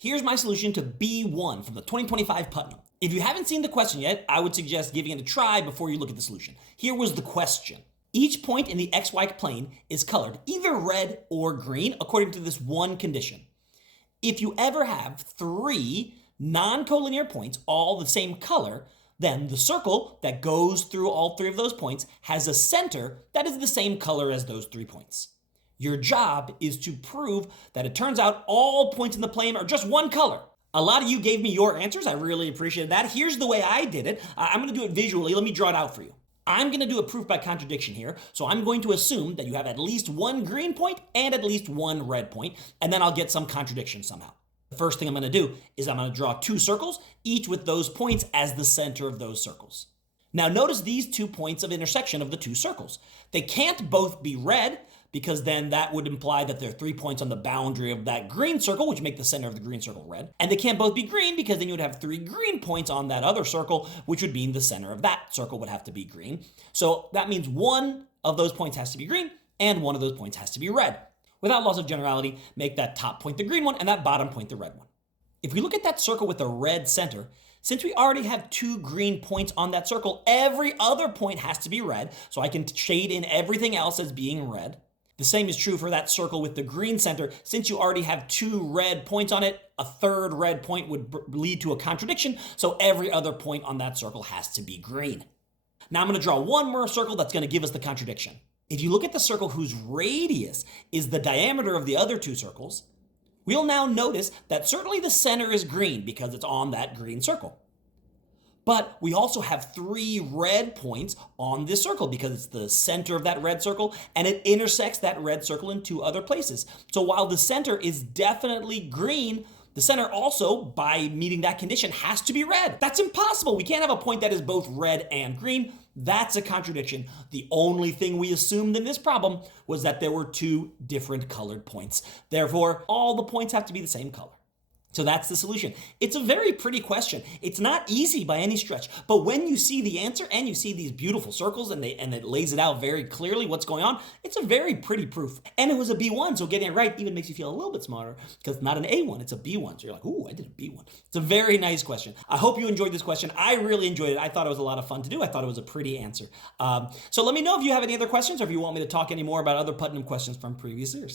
Here's my solution to B1 from the 2025 Putnam. If you haven't seen the question yet, I would suggest giving it a try before you look at the solution. Here was the question. Each point in the xy plane is colored either red or green according to this one condition. If you ever have three non-collinear points, all the same color, then the circle that goes through all three of those points has a center that is the same color as those 3 points. Your job is to prove that it turns out all points in the plane are just one color. A lot of you gave me your answers. I really appreciated that. Here's the way I did it. I'm going to do it visually. Let me draw it out for you. I'm going to do a proof by contradiction here. So I'm going to assume that you have at least one green point and at least one red point, and then I'll get some contradiction somehow. The first thing I'm going to do is I'm going to draw 2 circles, each with those points as the center of those circles. Now notice these 2 points of intersection of the 2 circles. They can't both be red, because then that would imply that there are 3 points on the boundary of that green circle, which make the center of the green circle red. And they can't both be green, because then you would have 3 green points on that other circle, which would mean the center of that circle would have to be green. So that means one of those points has to be green, and one of those points has to be red. Without loss of generality, make that top point the green one, and that bottom point the red one. If we look at that circle with a red center, since we already have 2 green points on that circle, every other point has to be red, so I can shade in everything else as being red. The same is true for that circle with the green center. Since you already have 2 red points on it, a third red point would lead to a contradiction, so every other point on that circle has to be green. Now I'm going to draw one more circle that's going to give us the contradiction. If you look at the circle whose radius is the diameter of the other 2 circles, we'll now notice that certainly the center is green because it's on that green circle. But we also have 3 red points on this circle because it's the center of that red circle and it intersects that red circle in 2 other places. So while the center is definitely green, the center also, by meeting that condition, has to be red. That's impossible. We can't have a point that is both red and green. That's a contradiction. The only thing we assumed in this problem was that there were 2 different colored points. Therefore, all the points have to be the same color. So that's the solution. It's a very pretty question. It's not easy by any stretch, but when you see the answer and you see these beautiful circles and it lays it out very clearly what's going on, it's a very pretty proof. And it was a B1, so getting it right even makes you feel a little bit smarter because it's not an A1, it's a B1. So you're like, ooh, I did a B1. It's a very nice question. I hope you enjoyed this question. I really enjoyed it. I thought it was a lot of fun to do. I thought it was a pretty answer. So let me know if you have any other questions or if you want me to talk any more about other Putnam questions from previous years.